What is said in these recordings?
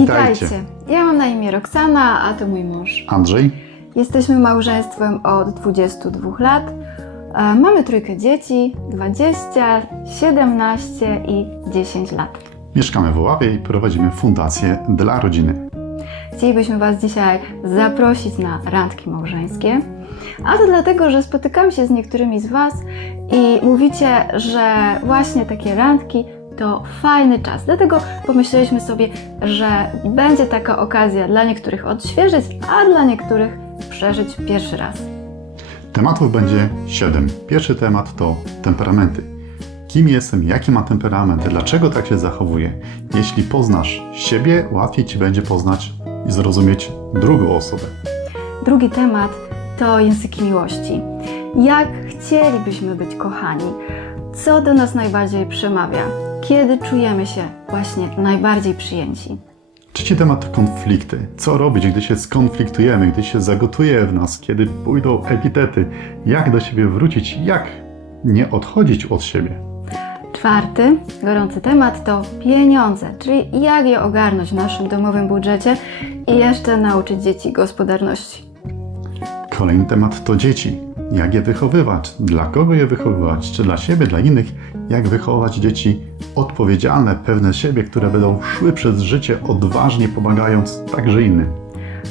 Witajcie. Witajcie. Ja mam na imię Roxana, a to mój mąż. Andrzej, Jesteśmy małżeństwem od 22 lat. E, Mamy trójkę dzieci, 20, 17 i 10 lat. mieszkamy w Oławie i prowadzimy fundację dla rodziny. Chcielibyśmy Was dzisiaj zaprosić na randki małżeńskie. A to dlatego, że spotykam się z niektórymi z Was i mówicie, że właśnie takie randki to fajny czas. Dlatego pomyśleliśmy sobie, że będzie taka okazja dla niektórych odświeżyć, a dla niektórych przeżyć pierwszy raz. Tematów będzie 7. Pierwszy temat to temperamenty. Kim jestem, jaki mam temperament, dlaczego tak się zachowuję. Jeśli poznasz siebie, łatwiej ci będzie poznać i zrozumieć drugą osobę. Drugi temat to języki miłości. Jak chcielibyśmy być kochani? Co do nas najbardziej przemawia? Kiedy czujemy się właśnie najbardziej przyjęci? Trzeci temat to konflikty. Co robić, gdy się skonfliktujemy, gdy się zagotuje w nas, kiedy pójdą epitety? Jak do siebie wrócić? Jak nie odchodzić od siebie? Czwarty, gorący temat to pieniądze, czyli jak je ogarnąć w naszym domowym budżecie i jeszcze nauczyć dzieci gospodarności. Kolejny temat to dzieci. Jak je wychowywać? Dla kogo je wychowywać? Czy dla siebie, dla innych? Jak wychować dzieci odpowiedzialne, pewne siebie, które będą szły przez życie odważnie, pomagając także innym?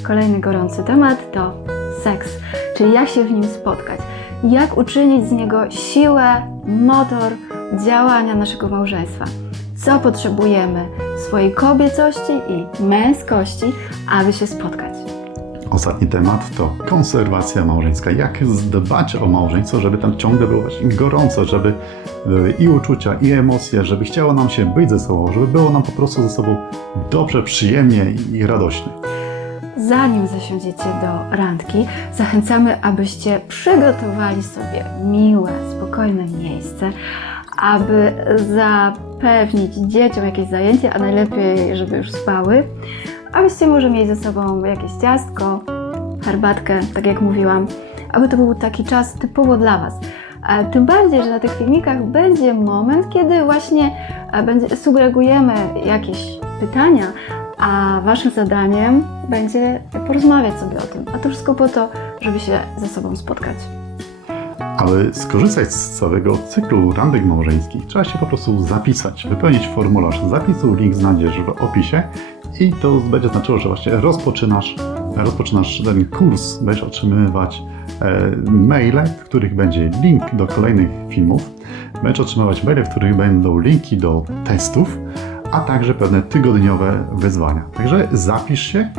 Kolejny gorący temat to seks, czyli jak się w nim spotkać, jak uczynić z niego siłę, motor działania naszego małżeństwa. Co potrzebujemy w swojej kobiecości i męskości, aby się spotkać. Ostatni temat to konserwacja małżeńska. Jak dbać o małżeństwo, żeby tam ciągle było właśnie gorąco, żeby były i uczucia, i emocje, żeby chciało nam się być ze sobą, żeby było nam po prostu ze sobą dobrze, przyjemnie i radośnie. Zanim zasiądziecie do randki, zachęcamy, abyście przygotowali sobie miłe, spokojne miejsce, aby zapewnić dzieciom jakieś zajęcie, a najlepiej, żeby już spały. Abyście może mieli ze sobą jakieś ciastko, herbatkę, tak jak mówiłam, aby to był taki czas typowo dla Was. A Tym bardziej, że na tych filmikach będzie moment, kiedy właśnie e, sugerujemy jakieś pytania, a Waszym zadaniem będzie porozmawiać sobie o tym. A to wszystko po to, żeby się ze sobą spotkać. Ale skorzystać z całego cyklu randek małżeńskich trzeba się po prostu zapisać, wypełnić formularz. Zapisu link znajdziesz w opisie i to będzie znaczyło, że właśnie rozpoczynasz, rozpoczynasz ten kurs, będziesz otrzymywać e, maile, w których będzie link do kolejnych filmów. Będziesz otrzymywać maile, w których będą linki do testów, a także pewne tygodniowe wyzwania. Także zapisz się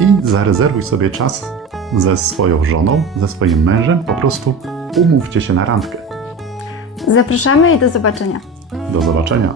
i zarezerwuj sobie czas ze swoją żoną, ze swoim mężem, po prostu umówcie się na randkę. Zapraszamy i do zobaczenia. Do zobaczenia.